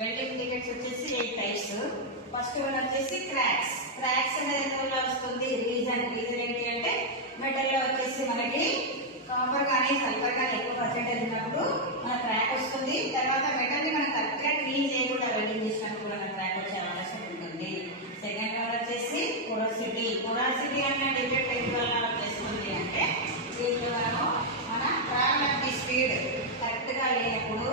Welding defects వచ్చేసి 8 types. First one వచ్చేసి cracks. Cracks అనేది ఎందువల్ల వస్తుంది? రీజన్ ఏంటి అంటే మెటల్ లో వచ్చేసి మనకి కాపర్ కానీ సల్ఫర్ కానీ ఎక్కువ పర్సెంటేజ్ ఉన్నప్పుడు మన క్రాక్ వస్తుంది. తర్వాత మెటల్ ని మనం కరెక్ట్ గా క్లీన్ చేయకుండా వెల్డింగ్ చేసినప్పుడు మన క్రాక్ వచ్చే అవకాశం ఉంటుంది. సెకండ్ వన్ వచ్చేసి పొరాసిటీ. పొరాసిటీ అన్న డిఫెక్ట్ ఎందుకు వల్ల చేస్తుంది అంటే దీంట్లో మనము మన ట్రావెల్ అనే స్పీడ్ కరెక్ట్ గా లేనప్పుడు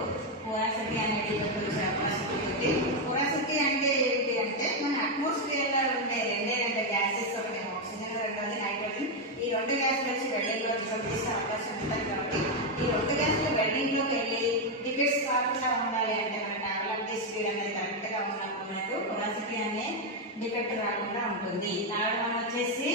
పొరాసిటీ అనే డిఫెక్ట్ వచ్చే అవకాశం ఉంటుంది. పొరాసిటీ అంటే ఏంటి అంటే మన అట్మాస్ఫియర్ లో ఉండే రెండే గ్యాసెస్, ఒకటి ఆక్సిజన్, రెండోది నైట్రోజన్. ఈ రెండు గ్యాస్లు వచ్చి వెల్డింగ్ లో తీసే అవకాశం ఉంటుంది. కాబట్టి ఈ రెండు గ్యాస్లు వెల్డింగ్ లోకి వెళ్ళి డిఫెక్ట్స్ కాకుండా ఉండాలి అంటే మన ట్రావెల్ స్పీడ్ అనేది కరెక్ట్ గా ఉన్నప్పుడు మనకు పొరాసిటీ అనే డిఫెక్ట్ రాకుండా ఉంటుంది. థర్డ్ వన్ వచ్చేసి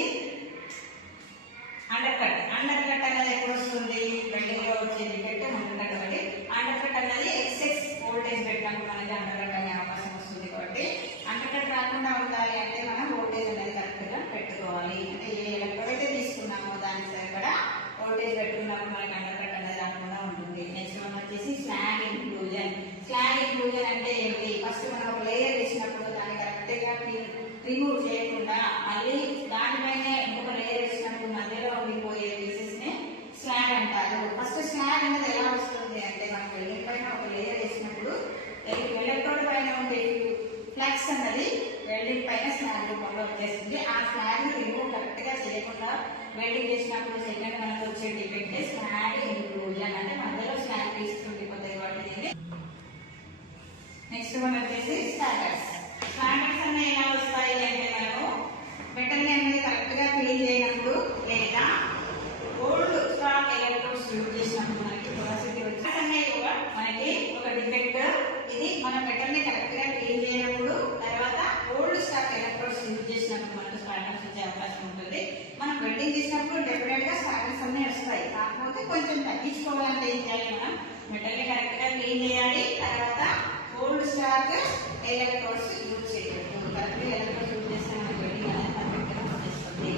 అండర్ కట్. అండర్ కట్ అనేది ఎప్పుడు వస్తుంది? వెల్డింగ్ లో వచ్చే డిఫెక్ట్ అండర్ కట్. కాబట్టి అండర్ కట్ అనేది ఎక్సెస్ వోల్టేజ్ పెట్టినప్పుడు మనకి అండర్ కట్ అనే అవకాశం వస్తుంది. కాబట్టి అండర్ కట్ రాకుండా ఉండాలి అంటే మనం వోల్టేజ్ అనేది కరెక్ట్ గా పెట్టుకోవాలి. అంటే ఏ ఎలక్ట్రోడ్ అయితే తీసుకున్నామో దానికి సరిపడా వోల్టేజ్ పెట్టుకున్నప్పుడు మనకి అండర్ కట్ అనేది రాకుండా ఉంటుంది. నెక్స్ట్ వన్ వచ్చేసి స్లాగ్ ఇంక్లూజన్. స్లాగ్ ఇంక్లూజన్ అంటే ఏంటి? ఫస్ట్ మనం ఒక లేయర్ వేసినప్పుడు దాన్ని కరెక్ట్ గా రిమూవ్ చేయకుండా మళ్ళీ దానిపైన ఇంకొక లేయర్ వేసినప్పుడు మధ్యలో ఉండిపోయే పీసెస్ ని స్లాగ్ అంటారు. ఫస్ట్ స్లాగ్ అనేది ఎలా వస్తుంది అంటే మనం వెల్డింగ్ పైన ఒక లేయర్ వేసినప్పుడు ఎలక్ట్రోడ్ పైన ఉండే ఫ్లక్స్ అన్నది వెల్డింగ్ పైన స్లాగ్ రూపంలో వచ్చేస్తుంది. ఆ స్లాగ్ ని రిమూవ్ కరెక్ట్ గా చేయకుండా వెల్డింగ్ చేసినప్పుడు సెకండ్ మనకు వచ్చే డిఫెక్ట్ స్లాగ్ ఇంక్లూజన్. అంటే మధ్యలో స్లాగ్ పీసెస్ ఉండిపోతాయి. వాటి నెక్స్ట్ వన్ వచ్చేసి స్టాగర్స్. స్టాగర్స్ అనే ఎలా వస్తాయి అంటే మనము మెటల్ అనేది కరెక్ట్ గా క్లీన్ చేయనప్పుడు లేదా ఓల్డ్ స్టాక్ ఎలక్ట్రోడ్స్ యూజ్ చేసినప్పుడు మనకి పొరాసిటీ వచ్చి మనకి ఒక డిఫెక్ట్. ఇది మన మెటల్ ని కరెక్ట్ గా క్లీన్ చేయనప్పుడు తర్వాత ఓల్డ్ స్టాక్ ఎలక్ట్రోడ్స్ యూజ్ చేసినప్పుడు మనకు స్టాగర్స్ వచ్చే అవకాశం ఉంటుంది. మనం వెల్డింగ్ చేసినప్పుడు డెఫినెట్ గా స్టాగర్స్ అన్నీ వస్తాయి. కాకపోతే కొంచెం తగ్గించుకోవాలంటే ఏం చేయాలి? మనం మెటల్ ని కరెక్ట్ గా క్లీన్ చేయాలి. తర్వాత ఓల్డ్ స్టాక్ ఎలక్ట్రోడ్స్ యూజ్ చేయకూడదు. కరెక్ట్ ఎలక్ట్రోడ్స్ యూజ్ చేస్తే మనకి వెల్డింగ్ అనేది పర్ఫెక్ట్ గా వచ్చేస్తుంది.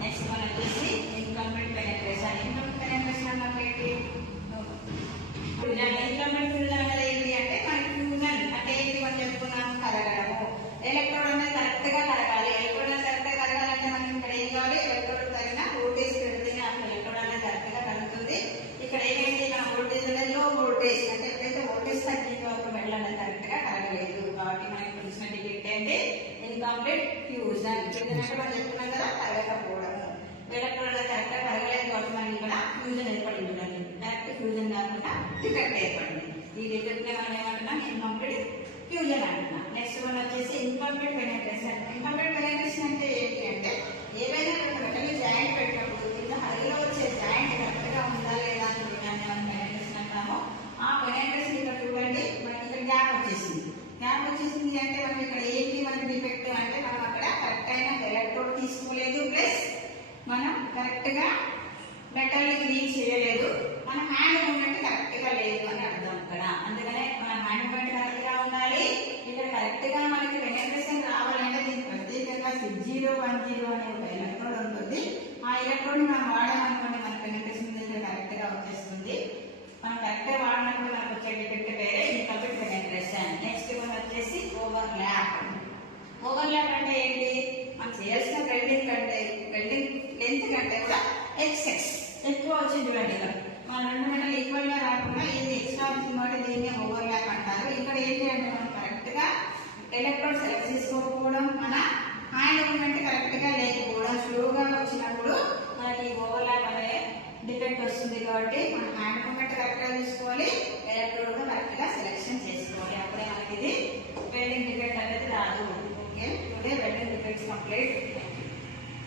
నెక్స్ట్ మనం వచ్చేసి ఇన్కంప్లీట్ పెనెట్రేషన్. ఇన్కంప్లీట్ పెనెట్రేషన్ అన్నది ఏంటి? ఇన్కంప్లీట్ ఫ్యూజన్ అనేది ఏంటి అంటే మనకి ఫ్యూజన్ అంటే ఏంటి? మనం చెప్పుకున్నాము కరగడము. ఎలక్ట్రోడ్ అనేది కరెక్ట్ గా కరగాలి. ఎలక్ట్రోడ్ అనేది కరెక్ట్ గా కరగాలంటే మనం ఇక్కడ ఏం కావాలి? ఎలక్ట్రోడ్ తగిన వోల్టేజ్ పెడితేనే అసలు ఎలక్ట్రోడ్ అనేది కరెక్ట్ గా కలుగుతుంది. ఇక్కడ ఏమైంది? మన వోల్టేజ్ అనేది లో వోల్టేజ్. అంటే ఎప్పుడైతే వోల్టేజ్ తగ్గిందో అప్పుడు మెటల్ అనేది కరెక్ట్ గా కరగలేదు. కాబట్టి మనకి తెలిసిన డిఫెక్ట్ అంటే ఇన్కంప్లీట్ ఫ్యూజన్. ఫ్యూజన్ అంటే మనం చెప్పుకున్నాం కదా, కరగకపోవడము. ఎలక్ట్రోడ్ అనేది కరెక్ట్ గా కరగలేదు కాబట్టి మనకి ఇక్కడ ఫ్యూజన్ ఏర్పడింది. కరెక్ట్ ఫ్యూజన్ కాకుండా డిఫెక్ట్ ఏర్పడింది. ఈ డిఫెక్ట్ ని మనం ఏమంటున్నాం? ఇన్కంప్లీట్ ఫ్యూజన్ అంటున్నాం. నెక్స్ట్ వన్ వచ్చేసి ఇన్కంప్లీట్ పెనెట్రేషన్. ఇన్కంప్లీట్ పెనెట్రేషన్ అంటే ఏంటి అంటే ఏవైనా మెటల్ జాయింట్ పెట్టినప్పుడు కింద హరిలో వచ్చే జాయింట్ కరెక్ట్ గా ఉందా లేదా అని చూడడానికి మనం పెనెట్రేషన్ అంటాము. ఆ పెనెట్రేషన్ ఇక్కడ చూడండి మనకి ఇక్కడ గ్యాప్ వచ్చేసింది. గ్యాప్ వచ్చేసింది అంటే మనకి ఇక్కడ ఏంటి మనకి డిఫెక్ట్ అంటే మనం అక్కడ కరెక్ట్ అయిన ఎలక్ట్రోడ్ తీసుకోలేదు, ప్లస్ మనం కరెక్ట్ గా మెటల్ ని క్లీన్ చేయలేదు. మన హ్యాండ్ మూవ్మెంట్ కరెక్ట్ గా లేదు అని అర్థం ఇక్కడ. అందుకనే మన హ్యాండ్ మూవ్మెంట్ కరెక్ట్ గా ఉండాలి. ఇక్కడ కరెక్ట్ గా మనకి పెనెట్రేషన్ రావాలంటే దీనికి ప్రత్యేకంగా 6010 అనే ఒక ఎలక్ట్రోడ్ ఉంటుంది. ఆ ఎలక్ట్రోడ్ ని మనం వాడామనుకోండి మన పెనెట్రేషన్ దగ్గర కరెక్ట్ గా వచ్చేస్తుంది. మనం కరెక్ట్ గా వాడినప్పుడు మనకు వచ్చే డిఫెక్ట్ పేరే ఇన్కంప్లీట్ పెనెట్రేషన్. నెక్స్ట్ వన్ వచ్చేసి ఓవర్ ల్యాప్. ఓవర్ ల్యాప్ అంటే ఏంటి? మనం చేయాల్సిన వెల్డింగ్ లెంత్ కంటే కూడా ఎక్సెస్ ఎక్కువ వచ్చింది. చూడండి ఇక్కడ మన రెండు మెటల్ ఈక్వల్ గా రాకుండా ఇది ఎక్స్ట్రా వచ్చింది కాబట్టి దీన్ని ఓవర్ ల్యాప్ అంటారు. ఇక్కడ ఏంటి అంటే మనం కరెక్ట్ గా ఎలక్ట్రోడ్ సెలెక్ట్ చేసుకోకపోవడం, మన హ్యాండ్ మూవ్మెంట్ కరెక్ట్ గా లేకపోవడం, స్లోగా వచ్చినప్పుడు మనకి ఓవర్ ల్యాప్ అనే డిఫెక్ట్ వస్తుంది. కాబట్టి మన హ్యాండ్ మూవ్మెంట్ కరెక్ట్ గా తీసుకోవాలి, ఎలక్ట్రోడ్ కూడా కరెక్ట్ గా సెలెక్షన్ చేసుకోవాలి. అప్పుడే మనకి ఇది వెల్డింగ్ డిఫెక్ట్ అనేది రాదు. Okay, today welding defects complete.